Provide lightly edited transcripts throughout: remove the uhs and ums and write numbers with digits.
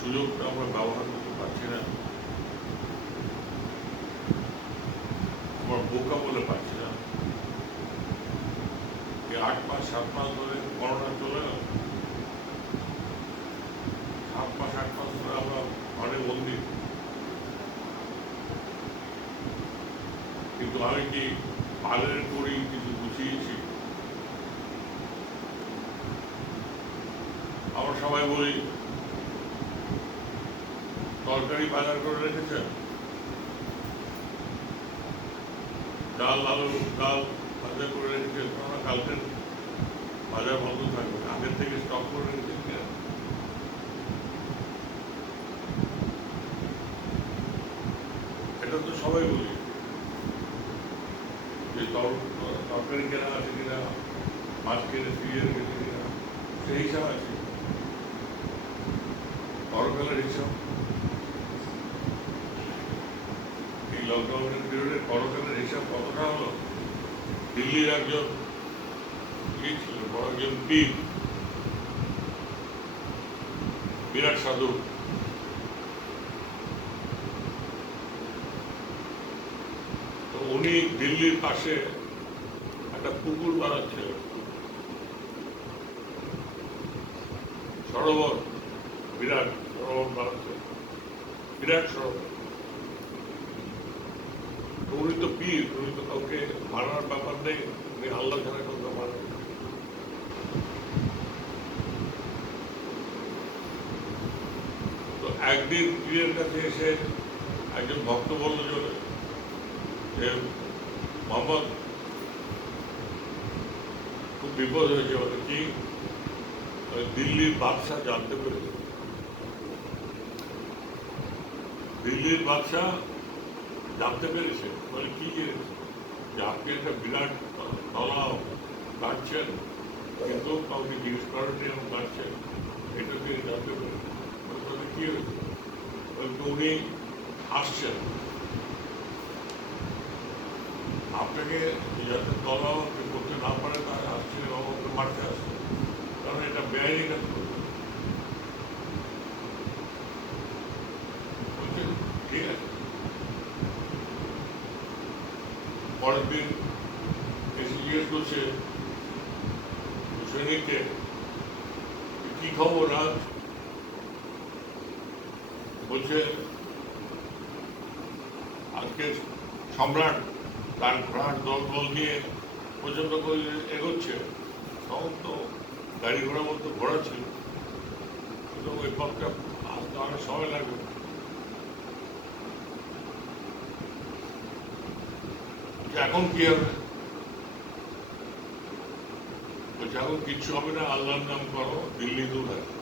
সুযোগটা আমরা ব্যবহার করতে পারছি না, আমরা বোকা বলে পারছি না। এই 8 মাস 7 মাস ধরে করোনা চলে গেল, 7 মাস 8 মাস ধরে আমরা ঘরে বন্দি। কিন্তু আমি কি পালের করি কিছু গুছিয়েছি? আমরা সবাই বলি তরকারি বাজার করে রেখেছেন, ডাল আলু ডাল বাজার করে রেখেছেন, কেননা কালকে বাজার বন্ধ থাকবে, আগের থেকে স্টক করে রেখেছেন কেন? এটা তো সবাই বলি যে তরকারি কেনা আছে কিনা, মাছ কিনে ফ্রিজে রেখেছে কিনা, সেই হিসাব আছে। করকালের হিসাব, এই লকডাউনের পিরিয়ডে করকালের হিসাব কতটা হলো? দিল্লির একজন ছিল বড় একজন পীর, বিরাট সাধু, তো উনি দিল্লির পাশে একটা পুকুর বানাচ্ছে, সরোবর, বিরাট সরোবর বানাচ্ছে, বিরাট সরোবর। উনি তো পীর, উনি তো কাউকে মারার ব্যাপার নেই, উনি আল্লাহ ছাড়া কাউকে মারেন। তো একদিন পীরের কাছে এসে একজন ভক্ত বলল যে মোহাম্মদ খুব বিপদ হয়েছে, বলে কি? দিল্লির বাদশাহ জানতে পেরেছে, দিল্লির বাদশাহ জানতে পেরেছে। বলে কি জেনেছে? যে আপনি একটা বিরাট তলাও কাটছেন, কিন্তু কাউকে জিজ্ঞেস করেননি এবং কাটছেন, এটা তিনি জানতে পেরেছেন। তাহলে কি হয়েছে? বলতে উনি আসছেন আপনাকে যাতে তলাও করতে না পারে, তারা আসছেন এবং ওকে মারতে আসছেন, কারণ এটা বেআইনি কাজ করবে। বলছে ঠিক আছে। পরের দিন এসে জিজ্ঞেস করছে সৈনিককে, কি খবর আজ? বলছে আজকে সম্রাট তার ঘোড়ার দল নিয়ে পর্যন্ত এগোচ্ছে, সমস্ত গাড়ি ঘোড়ার মধ্যে ঘোড়া ছিল, কিন্তু ওই পথটা আসতে অনেক সময় লাগবে। এখন কি হবে? বলছে এখন কিচ্ছু হবে না, আল্লাহর নাম করো, দিল্লি দূর আছে।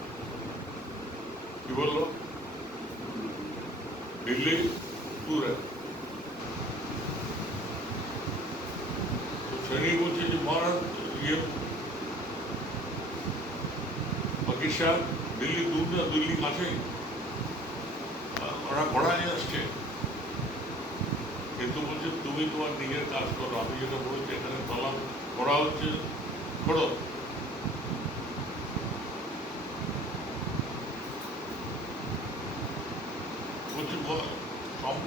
কি বললো? দিল্লি দূর আছে। সৈনিক বলছে যে মহারাজ পাকিস্তান দিল্লি দূর না, দিল্লি কাছেই, ওরা ঘোড়া নিয়ে আসছে। কিন্তু বলছে তুমি তোমার নিজের কাজ করো, আমি যেটা বলছি এখানে তলা করা হচ্ছে, করো। বলছে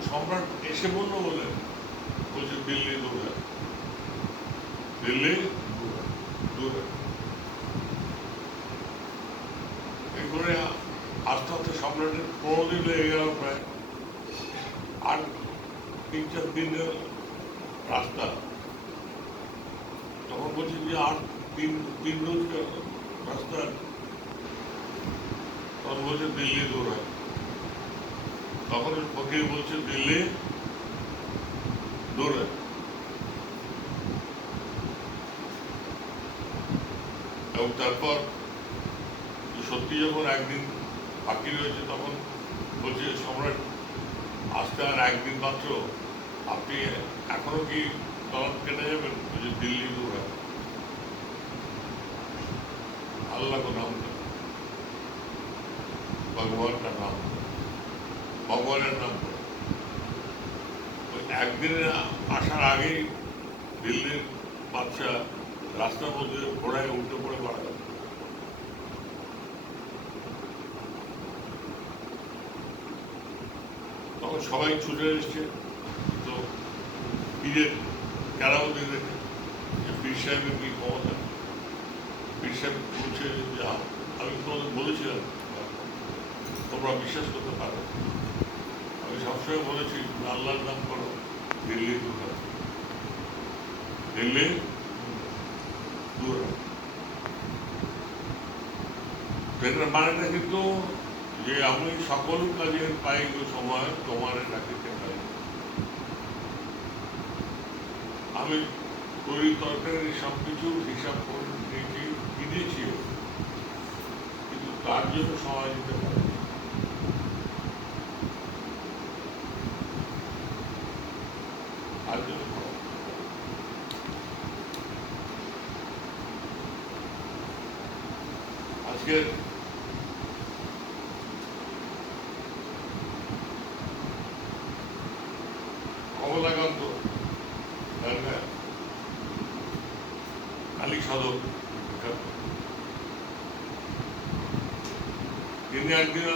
সম্রাট এসে বললো বলে, বলছে দিল্লি দূরে, দিল্লি দূরে। এই করে আস্তে আস্তে সম্রাটের 15 দিন লেগে গেল প্রায়, আর 3-4 দিনের রাস্তা। তখন বলছি যে আর তিন রোজ রাস্তা, তখন বলছে দিল্লি দূর হয়। তখন ফকির বলছে দিল্লি দূর হয়। এবং তারপর সত্যি যখন একদিন বাকি রয়েছে, তখন বলছে সম্রাট আসতে আর একদিন মাত্র, আপনি এখনো কি তলব কেটে যাবেন? বলছে দিল্লি দূর হয়। আল্লাহ को नाम लो, भगवान का नाम लो, ভগবানের নাম লো। ওই একদিনের আসার আগেই দিল্লির বাদশাহ রাস্তার মধ্যে ঘোড়ায় উল্টে পড়ে মারা গেল। তখন সবাই ছুটে এসছে, তো পীরের কেরামতি দেখে যে পীর সাহেবের কি ক্ষমতা। পীর সাহেব বলছে যে আমি তোমাদের বলেছিলাম তোমরা বিশ্বাস করতে পারো, আমি সবসময় বলেছি আল্লাহর নাম করো, দিল্লি দূর, দিল্লি দূর। এটার মানেটা কিন্তু যে আমি সকল কাজের পাই সময় তোমার রাখিতে পাই। আমি তৈরি তরকারি সবকিছু হিসাব করে নিয়েছি, কিনেছি, কিন্তু তার জন্য সময় দিতে পারি। তার জন্য আজকে কমলাকান্ত কালী সাধক, তিনি একদিন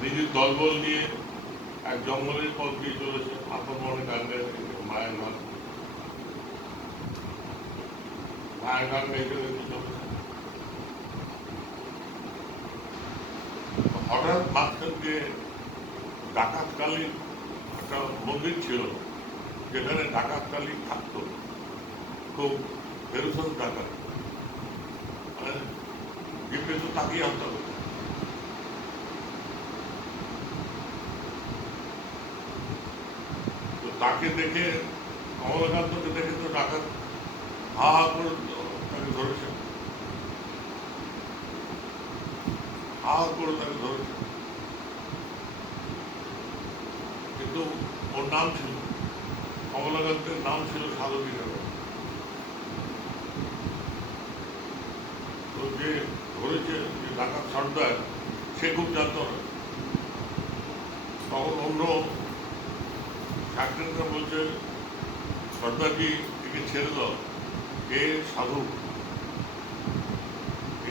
নিজের দলবল নিয়ে এক জঙ্গলের পথ দিয়ে চলেছে, আপন মনে কান্দে মায়ের নাম, মায়ের নাম মেয়েকে দেখতে চলেছে। হঠাৎ মাঝখান দিয়ে ডাকাতকালীন একটা মন্দির ছিল, যেখানে ডাকাতকালীন থাকতো, খুব ফেরুসন ডাকাত, মানে যে পেতো তাকিয়ে হত্যা করতো। তো তাকে দেখে, কমলাকান্তকে দেখে তো ডাকাত হা হা করে তাকে ধরেছে, হা হা করে তাকে ধরেছে। কিন্তু ওর নাম ছিল, কমলাকান্তের নাম ছিল সাধকী ঠাকুর। তো যে ধরেছে, যে ডাকাত সর্দার, সে খুব জানত না। তখন অন্য ডাক্তাররা বলছে, সর্দারজি একে ছেড়ে দাও, এ সাধু,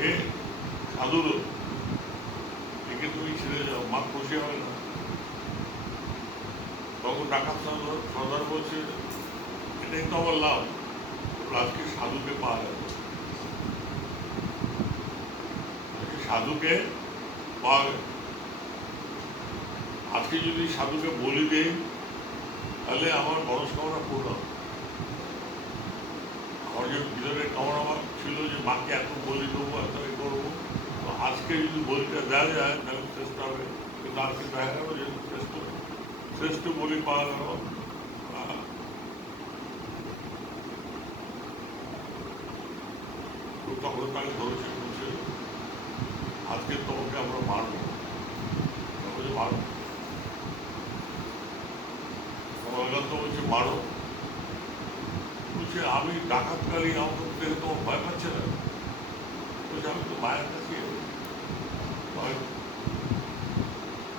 এ সাধুর, একে তুমি ছেড়ে যাও, মা খুশি হবে না। তখন ডাকাত সর্দার বলছে, এটাই তো আমার লাভ, আজকে সাধুকে পাওয়া যাবে, সাধুকে পাওয়া যাবে। আজকে যদি সাধুকে বলি দেই, তাহলে আমার মনস্কামনা পূর্ণ। আমার যে ভিতরে কামনা ছিল যে মাকে এত বলি দেবো, এত এ করবো, তো আজকে যদি বলিটা দেওয়া যায় তাহলে শ্রেষ্ঠ হবে। কিন্তু আজকে দেখা গেল যে শ্রেষ্ঠ বলি পাওয়া গেল। তখন তাকে ধরেছে, বলছে আজকে তোমাকে আমরা মারবো, মারো। কমলাকান্ত বলছে মারো। বলছে আমি ডাকাতকালী, আমাকে দেখে তোমার ভয় পাচ্ছে না? বলছে আমি তো মায়ের কাছে।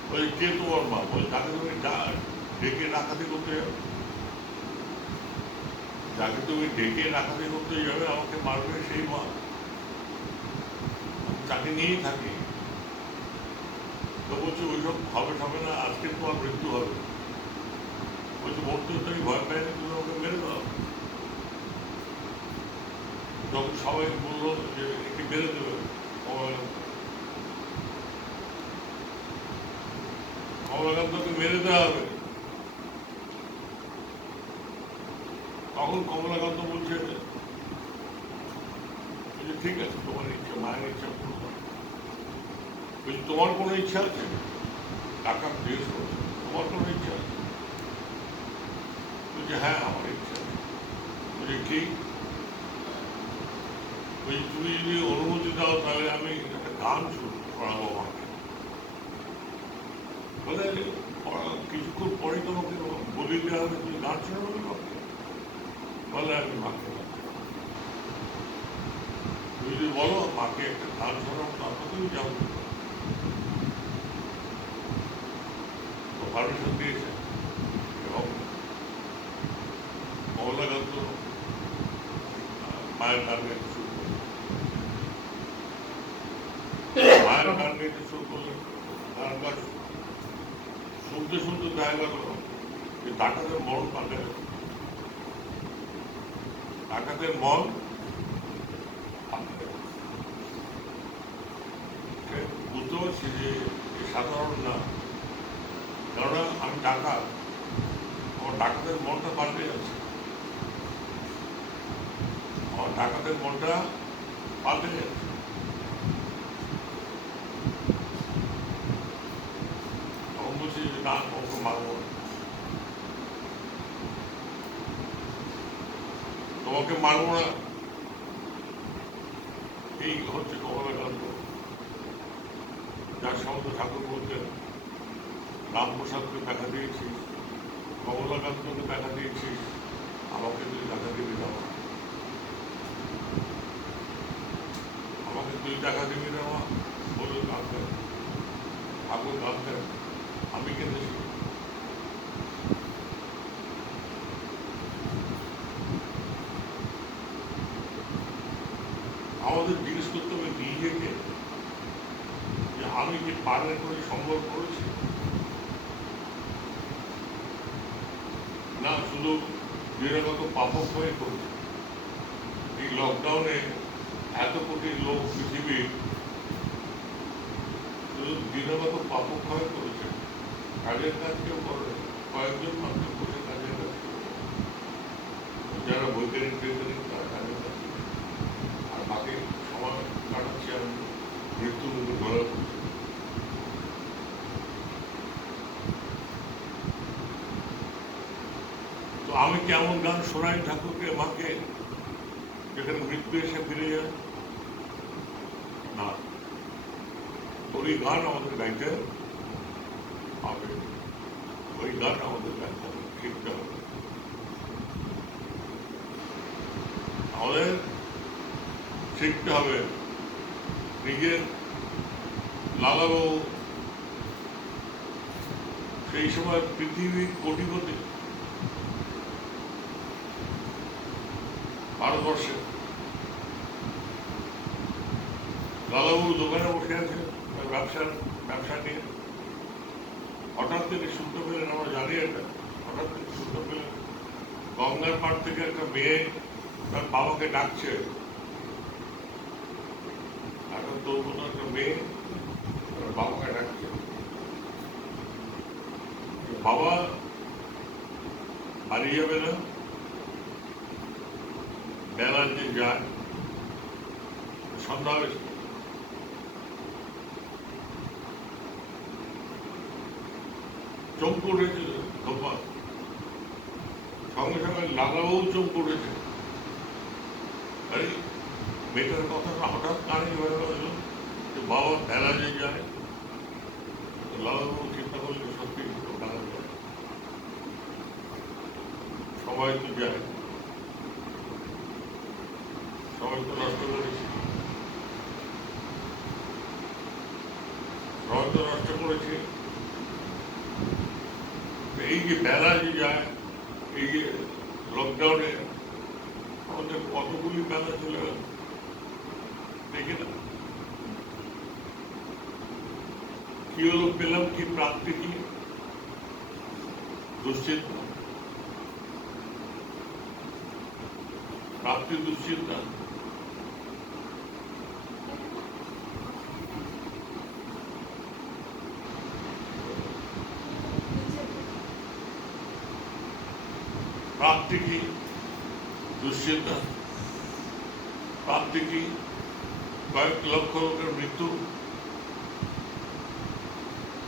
বলছে কে তোমার মা? বলছে তাকে তুমি ডেকে ডাকাতি করতে যাবে, যাকে তুমি ডেকে ডাকাতি করতে যাবে, আমাকে মারবে সেই মা, তাকে নিয়েই থাকি। তো বলছে ওইসব হবে না, আজকে তোমার মৃত্যু হবে। বলছে মরতে তুমি ভয় পাই না, তুমি আমাকে মেরে দাও। যখন সবাই বললো যে একে মেরে দেবে, কমলাকান্তকে মেরে দেওয়া হবে, তখন কমলাকান্ত বলছে ঠিক আছে, তোমার ইচ্ছা, মায়ের ইচ্ছা পূর্ণ। বলছি তোমার কোনো ইচ্ছা আছে? টাকা জিজ্ঞেস করছে, তোমার কোনো ইচ্ছা আছে? বলছে হ্যাঁ আমার ইচ্ছা আছে। বলছি কি? বলছি তুমি যদি অনুমতি দাও তাহলে আমি একটা গান শুরু করাবো আমাকে। বলে কিছুক্ষণ পরে তোমাকে বলি দেওয়া হবে, তুমি গান শোনাবে আমাকে? বলে আমি মাকে, তুমি যদি বলো মাকে একটা গান শোনাবো, তারপর তুমি যাও। পারমিশন দিয়েছে এবং কমলাকান্ত মায়ের গান গাইতে শুরু করলেন। মায়ের গান গাইতে শুরু করলেন, গান গান শুনতে শুনতে দেখা গেল যে ডাকাতের মন পাল্টে গেছে। ডাকাতের মন বুঝতে পারছি যে সাধারণ না, কেননা আমি ডাকাত, আমার ডাকাতের মনটা পাল্টে যাচ্ছে, আমার ডাকাতের মনটা পাল্টে যাচ্ছে। তখন বলছি যে না, ওকে মারবো না, তোমাকে মারবো না। এই হচ্ছে কমলাকান্ত, যার সম্বন্ধে ঠাকুর বলতেন রামপ্রসাদকে দেখা দিয়েছিস, কমলাকান্তকে দেখা দিয়েছিস, আমাকে তুই দেখা দিবি না, আমাকে তুই দেখা দিবি না বলে কাঁদতেন ঠাকুর, কাঁদতেন, আমি কেঁদেছি। আমাদের জিজ্ঞেস করতে হবে নিজেকে যে আমি কি পারে করে সম্ভব করেছি, না শুধু নিরাগত পাপক হয়ে করেছে। এই লকডাউনে এত কোটি লোক পৃথিবীর শুধু দিনগত পাপক হয়ে করেছে, কাজের কাজ কেউ করে, কয়েকজন মানুষ বসে কাজের কাজ করে, যারা বৈজ্ঞানিক বৈজ্ঞানিক তারা কাজের কাজ করে, আর বাকি সময় কাটাচ্ছি আমি মৃত্যু মুখে ধরা করছি। তো আমি কেমন গান শোনাই ঠাকুরকে, মাকে, যেখানে মৃত্যু এসে ফিরে যায় না, ওই গান আমাদের গাইতে হবে, ওই গান আমাদের গাইতে হবে, শিখতে হবে। আমাদের শিখতে হবে নিজের লাগাবো সেই সময় পৃথিবীর কোটিপতি, ভারতবর্ষে লালাবাবু দোকানে বসে আছে ব্যবসা নিয়ে, হঠাৎ তিনি শুনতে পেলেন, আমরা জানি এটা, হঠাৎ তিনি শুনতে পেলেন গঙ্গার পাড় থেকে একটা মেয়ে তার বাবাকে ডাকছে, একটা তরুণ একটা মেয়ে তার বাবাকে ডাকছে, বাবা হারিয়ে যাবে না, বেলা যে যায়, সন্ধ্যা হয়েছে, চমকে উঠেছে ধোপা, সঙ্গে সঙ্গে লাগাবাবু চমকে উঠেছে, আরে মেয়েটার কথাটা হঠাৎ কানে হয়ে গেল যে বাবা বেলা যে যায়, লাগাবাবু চিন্তা করলে সত্যি বেলা যায়, সবাই তো যায়, সবাই তো নষ্ট করেছে, সবাই তো নষ্ট করেছে, এই যে বেলা যে যায়, এই যে লকডাউনে আমাদের কতগুলি বেলা চলে গেল দেখে না, কি হলো পেলাম কি, প্রাপ্তি কি, দুশ্চিন্তা, প্রাপ্তি দুশ্চিন্তা, প্রাপ্তি কি দুশ্চিন্তা, প্রাপ্তি কি কয়েক লক্ষ লোকের মৃত্যু,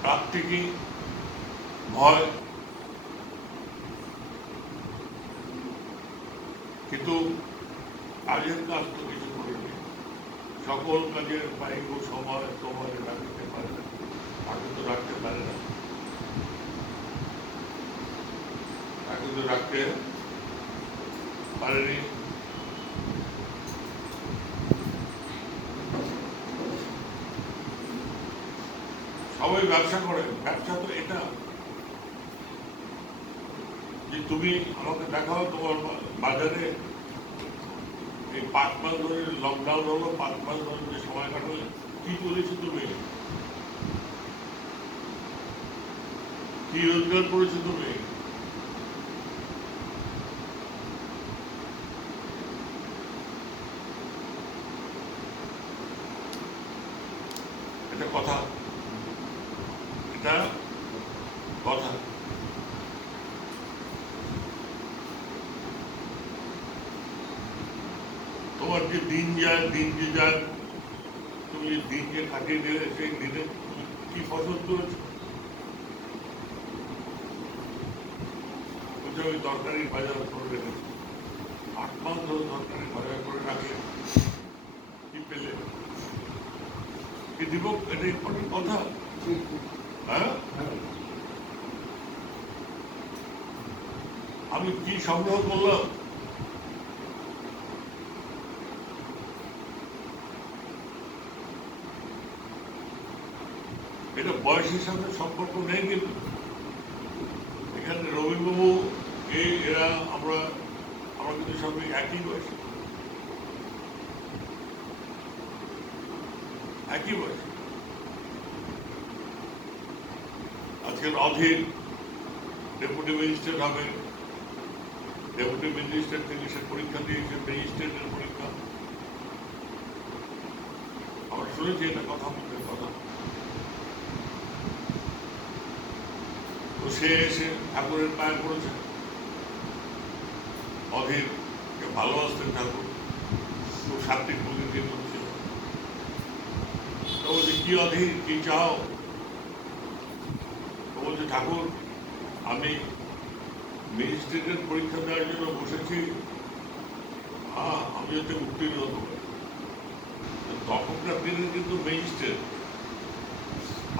প্রাপ্তি কি ভয়, কিন্তু কাজের কাজ তো কিছু করেনি, সকল কাজের পাইব সময় তোমার রাখতে পারে না, তাকে তো রাখতে পারে না, তাকে তো রাখতে পারেনি। সবাই ব্যবসা করে, ব্যবসা তো এটা যে তুমি আমাকে দেখাও তোমার বাজারে এই 5 মাস ধরে লকডাউন হলো, 5 মাস ধরে যে সময় কাটালে কি করেছো তুমি, কি রোজগার করেছো তুমি? এটা কথা, এটা কথা। তোমার যে দিন যায়, দিন যে যায়, তুমি যে দিনকে কাটিয়ে দিলে, সেই দিনে তুমি কি ফসল করেছো? ওই তরকারি বাজার করে রেখেছো, 8 মাস ধরে তরকারি বাজার করে রাখলে কি পেলে? কি দিব? এটা ইম্পর্টেন্ট কথা। হ্যাঁ, আমি কি সংগ্রহ করলাম? এটা বয়সের সাথে সম্পর্ক নেই, কিন্তু এখানে রবিবাবু এরা আমরা কিন্তু সবাই একই বয়সে, একই বয়সে। আজকের অধীর ডেপুটি ম্যাজিস্ট্রেট হবে, ডেপুটি ম্যাজিস্ট্রেট থেকে সে পরীক্ষা দিয়েছে, ম্যাজিস্ট্রেটের পরীক্ষা। আমরা শুনেছি এটা কথা মুখের কথা। তো সে এসে ঠাকুরের পায়ে পড়েছে, অধীরকে ভালোবাসতেন ঠাকুর, খুব সাত্বিক প্রকৃতির লোক ছিল। তো বলছে, কি অধীর, কি চাও? তো বলছে, ঠাকুর আমি ম্যাজিস্ট্রেটের পরীক্ষা দেওয়ার জন্য বসেছি, আমি যাতে উত্তীর্ণ হতে পারি। তখনকার দিনের কিন্তু ম্যাজিস্ট্রেট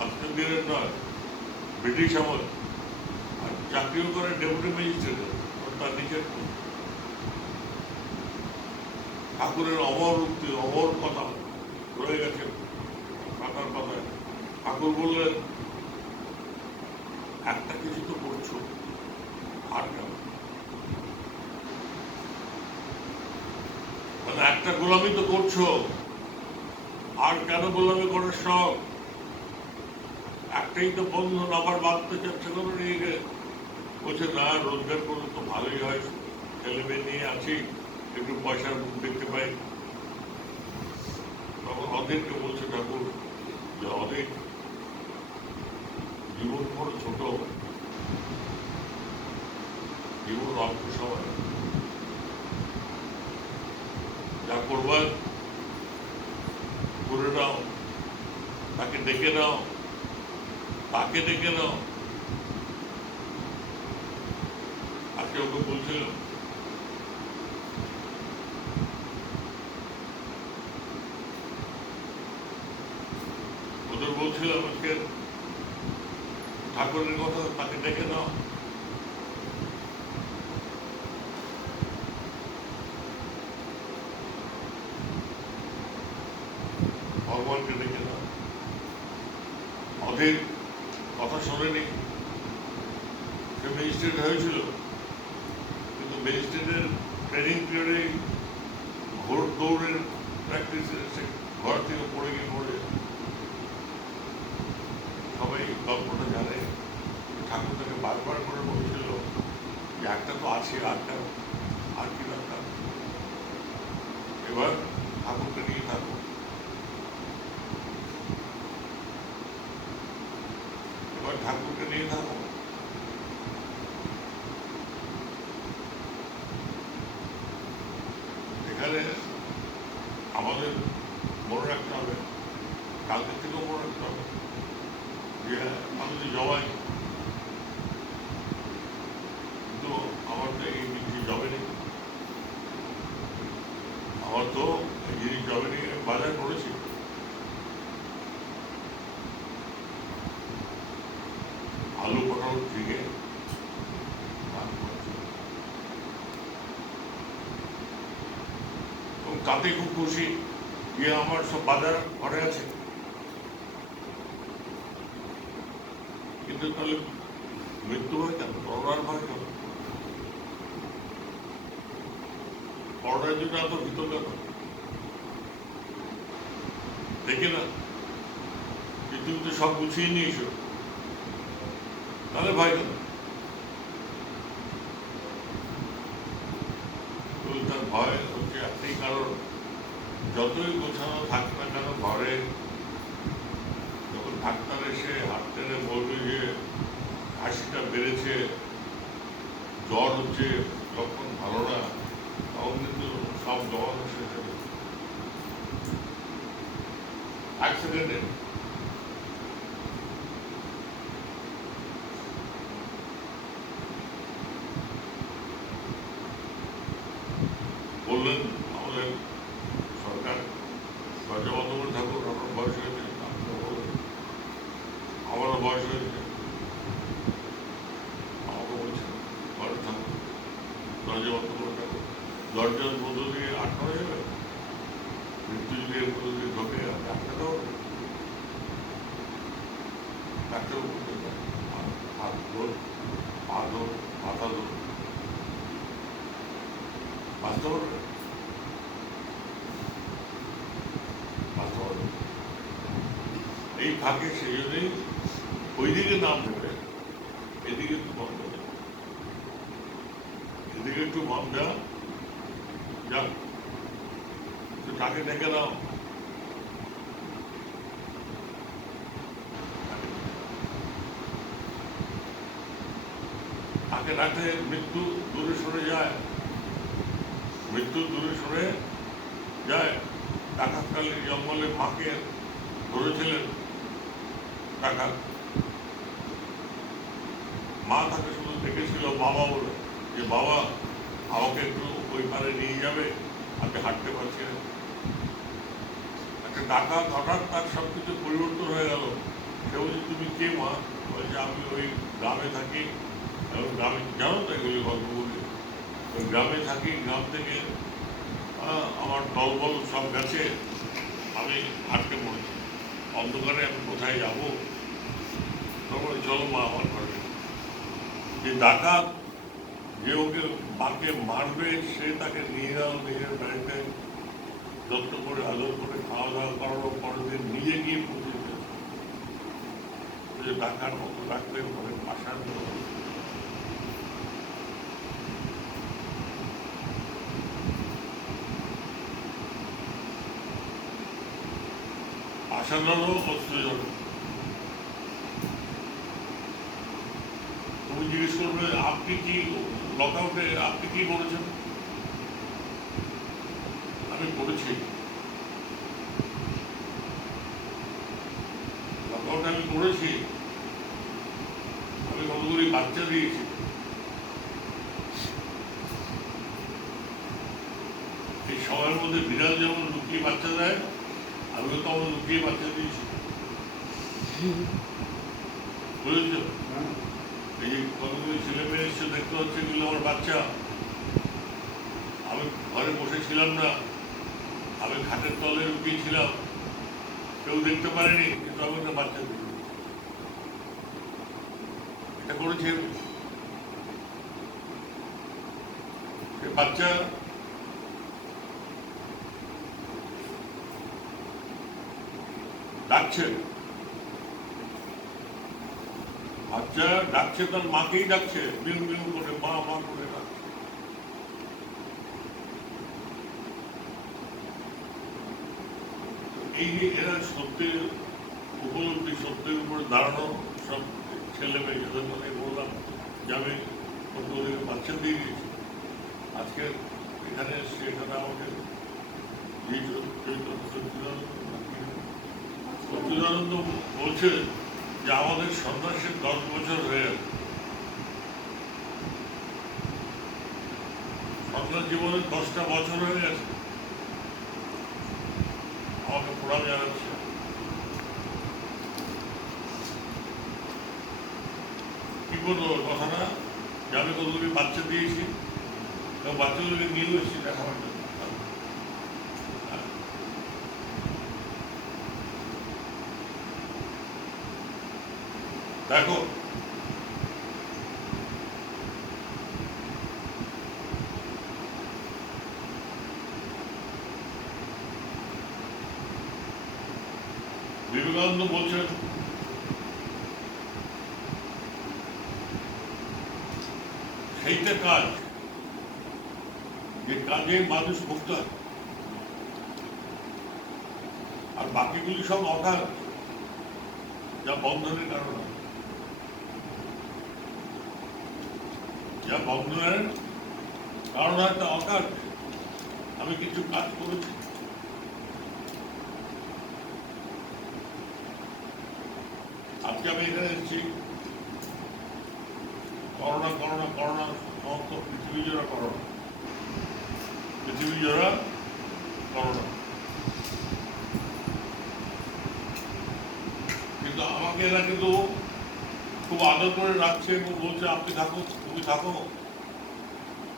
আজকের দিনের নয়, ব্রিটিশ আমল। আর চাকরিও করে ডেপুটি ম্যাজিস্ট্রেট, তার নিচের। ঠাকুরের অমর উক্তি, অমর কথা রয়ে গেছে পাতার পাতায়। ঠাকুর বললেন, একটা কিছু তো করছো, আর কেন? মানে একটা গোলামি তো করছো, আর কেন গোলামি করার শখ? একটাই তো বন্ধন, আবার বাঁধতে চাচ্ছে কোনো নিয়ে গেলে। বলছে, না, রোজগার করলে তো ভালোই হয়, ছেলে মেয়ে নিয়ে আছি, একটু পয়সার মুখ দেখতে পাই। তখন অধীরকে বলছে ঠাকুর যে, অধীর, জীবন বড় ছোট, জীবন অল্প সময়, যা করবার করে নাও, তাকে ডেকে নাও, তাকে ডেকে নাও। আজকে ওকে বলছিল, ওদের বলছিলাম আজকে ঠাকুরের কথা, তাকে ডেকে নাও। ভগবানকে ডেকে নাও। অধীর কথা শোনেনি, সে ম্যাজিস্ট্রেট হয়েছিল, কিন্তু ম্যাজিস্ট্রেটের ট্রেনিং পিরিয়ডে ঘোর দৌড়ের প্র্যাকটিসে সে ঘর থেকে পড়ে গিয়ে পড়ে। সবাই গল্পটা জানে। ঠাকুর তাকে বারবার করে বলছিল যে, একটা তো আছে, আর কি দরকার? এবার ঠাকুরকে নিয়ে থাকো। এবার ঠাকুরকে নিয়ে থাকো। এখানে আমাদের মনে রাখতে হবে, কালকে থেকেও মনে রাখতে হবে যে আমি তো জবাই, কিন্তু আমার তো এই জিনিস জবে নেই, আমার তো এই জিনিস জবে নেই, বাজার করেছি। আলু, পটল, ঝিঙে, তাতে খুব খুশি যে আমার সব বাজার ঘরে আছে। কিন্তু তাহলে মৃত্যু হয় কেন? করোনার ভয় কেন? করোনার জন্য এত ভিতর কেন? দেখে না যে তুমি তো সব গুছিয়ে নিয়েছো, তাহলে ভয় কেন? তার ভয় হচ্ছে একটাই কারণ, যতই গোছানো থাক না কেন ঘরে, যখন ডাক্তার এসে হাত টেনে বলবে যে কাশিটা বেড়েছে, জ্বর হচ্ছে, লক্ষণ ভালো না, তখন কিন্তু সব জবানো শেষ হয়ে যাবে এক সেকেন্ডে। বললেন আমাদের সরকার দরজা বন্ধ করে থাকুন, আপনার বয়স হয়েছে, আমারও বয়স হয়েছে, আমাকে বলছেন ঘরে থাকুন, দরজা বন্ধ করে থাকুন। দরজার মধ্য দিয়ে আটকা হয়ে যাবে, মৃত্যু যদি এর মধ্য দিয়ে ঢোকে, আপনি আটকাতে হবে। ডাক্তার হাত ধর, পা ধর, মাথা ধর, বাঁচতে পারবে, বাঁচতে পারবে। এই ফাঁকে সেই জন্যই ওই দিকে নাম দেবে, এদিকে একটু মন দেবে, এদিকে একটু মন দেওয়া যাক, তাকে ডেকে দাও। তাকে রাখলে মৃত্যু দূরে সরে যায়, মৃত্যু দূরে সরে যায়। ডাকাতকালীন জঙ্গলে মাকে ধরেছিলেন ডাকাত, মা তাকে শুধু দেখেছিল বাবা বলে, যে বাবা আমাকে একটু ওই পারে নিয়ে যাবে, আমি হাঁটতে পারছি না। একটা ডাকাত হঠাৎ তার সব কিছু পরিবর্তন হয়ে গেল। সে বলছে তুমি কে মা? বলছে আমি ওই গ্রামে থাকি, এবং গ্রামে জানো তো এগুলি গল্পগুলি, ওই গ্রামে থাকি, গ্রাম থেকে আমার দলবল সব গেছে, আমি আটকে পড়েছি অন্ধকারে, আমি কোথায় যাবো? তখন চলো মা আমার ঘরে। যে ডাকাত যে ওকে মাকে মারবে, সে তাকে নিয়ে গেল নিজের বাড়িতে, যত্ন করে আদর করে খাওয়া দাওয়া করানোর পরের দিন নিজে গিয়ে পৌঁছেছে। ডাকার মতো রাখলে ঘরে পাশার আশাদারও অস্ত্রজনক। তুমি জিজ্ঞেস করবে আপনি কি লকআউটে আপনি কি করেছেন? আমি করেছি, লকআউটে আমি করেছি, আমি কতগুলি বাচ্চা দিয়েছি। এই সময়ের মধ্যে বিড়াল যেমন লুকিয়ে বাচ্চা দেয়, আমিও তো আমার লুকিয়ে বাচ্চা দিয়েছি, বুঝেছ? এই যে কতগুলি ছেলে মেয়ে এসছে দেখতে হচ্ছে, এগুলো আমার বাচ্চা। আমি ঘরে বসেছিলাম না, আমি খাটের তলে লুকিয়েছিলাম, কেউ দেখতে পারেনি, কিন্তু আমি একটা বাচ্চা দিয়েছি। এটা করেছে সে বাচ্চা। ডাকছে, বাচ্চা ডাকছে, তার মাকেই ডাকছে, মিউ মিউ করে, মা মা করে ডাকছে। এই যে এরা সত্যের উপলব্ধি, সত্যের উপরে দাঁড়ানো সব ছেলে মেয়ে, যাদের মানে বললাম যে আমি ওদেরকে বাচ্চা দিয়ে দিয়েছি। আজকে এখানে এসছে, এখানে আমাদের সচ্চিদানন্দ বলছে যে আমাদের সন্ন্যাসের 10 বছর হয়ে গেছে, সন্ন্যাস জীবনের 10টা বছর হয়ে গেছে। আমাকে প্রণাম জানাচ্ছে। কি বলবো কথাটা, যে আমি কতগুলি বাচ্চা দিয়েছি এবং বাচ্চাগুলোকে নিয়েও এসেছি দেখাবার জন্য। দেখো বিবেকানন্দ বলছেন সেইটা কাজ, যে কাজে মানুষ মুক্ত হয়। আর বাকিগুলি সব অকাজ, যা বন্ধনের কারণে, যা বন্ধনের কারণ একটা অকাজ। আমি কিছু কাজ করেছি, আজকে আমি এখানে এসেছি, করোনা করোনা করোনা, সমস্ত পৃথিবী জোড়া করোনা, পৃথিবী জোড়া করোনা। কিন্তু আমাকে এরা কিন্তু খুব আদর করে রাখছে এবং বলছে আপনি থাকো, তুমি থাকো,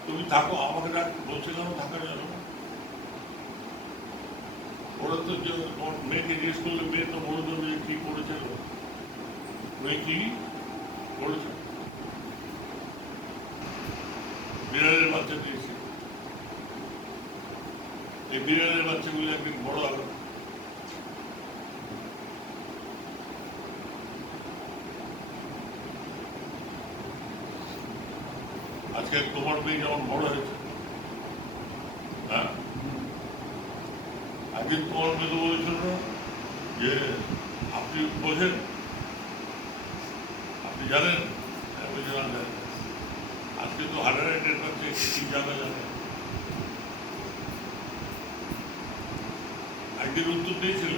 তুমি থাকো। আমাকে বলছে কেন থাকার জন্য? ওরা তো তোমার মেয়েকে জিজ্ঞেস করলে মেয়ে তো বলে দেবে যে কি করেছিল, মেয়ে কি করেছে। বিড়ালের বাচ্চা দিয়েছে, এই বিড়ালের বাচ্চাগুলি একদিন বড় হবে। আজকে তোমার মেয়ে যেমন বড় হয়েছে, হ্যাঁ, আগে তোমার মেয়ে তো বলেছিল না যে আপনি বোঝেন, আপনি জানেন, জানেন। আজকে তো হার্ট অ্যাটাকের কাছে কি জানা জানে, একদিন উত্তর দিয়েছিল,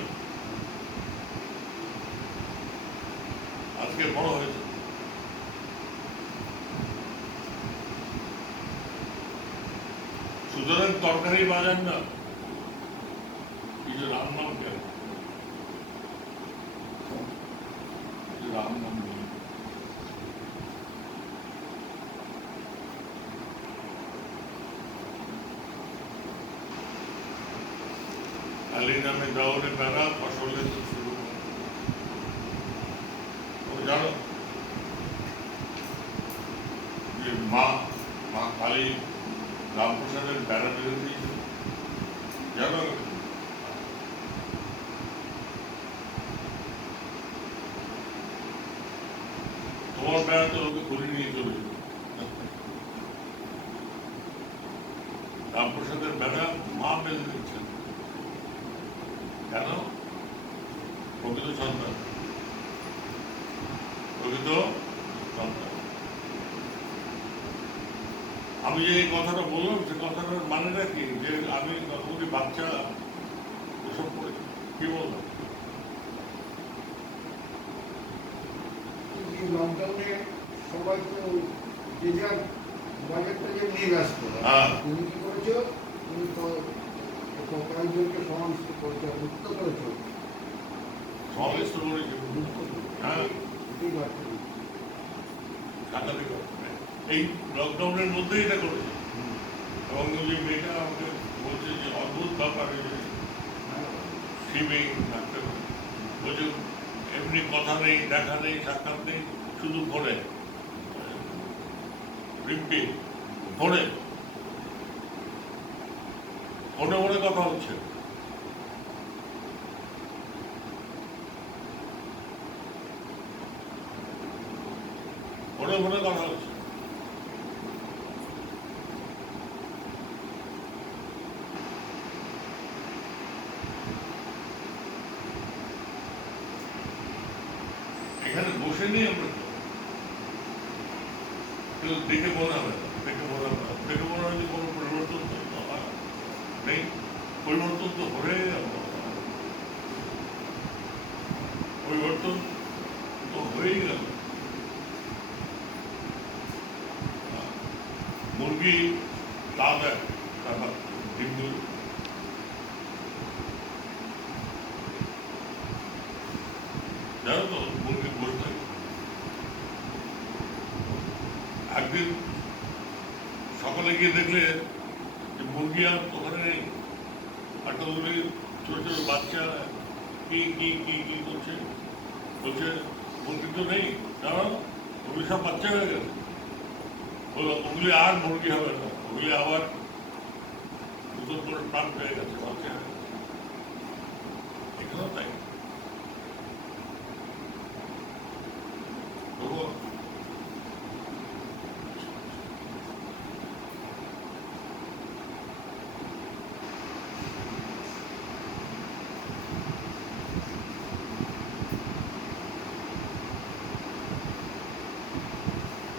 আজকে বড় হয়েছে। সুতরাং তরকারি বাজার না, কিছু রাম নাম কেন, রাম নাম নেই। কালী নামে দাওরে বেড়া ফসলের শুরু জানো যে মা কালী রামপ্রসাদের বেড়া বেঁধে দিয়েছিল, জানো? তোমার বেড়া তো লোকে ঘুরে নিয়ে চলেছিল, রামপ্রসাদের বেড়া মা বেঁধে দিচ্ছেন। কেন? প্রকৃত সন্তান, প্রকৃত সন্তান। আমি যে এই কথাটা বললাম, সে কথাটার মানেটা কি? যে আমি কতগুলি বাচ্চা এসব করেছি, কি বললাম? লকডাউনে সবাই তো যে যার বাজেটটা যে নিয়ে ব্যস্ত, তুমি কি করেছো? তুমি তো কয়েকজনকে সমাবেশ করেছো, মুক্ত করেছো। সমাবেশ তো করেছি, হ্যাঁ, এই লকডাউনের মধ্যেই এটা করেছে। এবং ওই মেয়েটা আমাকে বলছে যে অদ্ভুত ব্যাপারে শিবিং ডাক্তার বলছে এমনি কথা নেই, দেখা নেই, সাক্ষাৎ নেই, শুধু ফোনে, রিম্পি ফোনে ফোনে ফোনে কথা হচ্ছে। ফোনে ফোনে কথা হচ্ছে। এখানে বসে নেই আমরা, কেউ দেখে মনে হবে না, দেখে মনে হবে না, দেখে মনে হয় যে কোনো পরিবর্তন নেই। পরিবর্তন তো হয়ে পরিবর্তন তো হয়েই গেল। মুরগি লাভ এক টাকা, কিন্তু জানো তো মুরগি বসে থাকে। একদিন সকালে গিয়ে দেখলে যে মুরগি আর ওখানে নেই, একটা মুরগি ছোট ছোট বাচ্চা কি কি কি কি করছে, বলছে মুরগি তো নেই, জানো ওগুলি সব বাচ্চা হয়ে গেছে। ওগুলি আর মুরগি হবে না, ওগুলি আবার নতুন করে প্রাণ পেয়ে গেছে, বাচ্চা হয়ে গেছে। এখানেও তাই।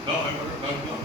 No, I'm not.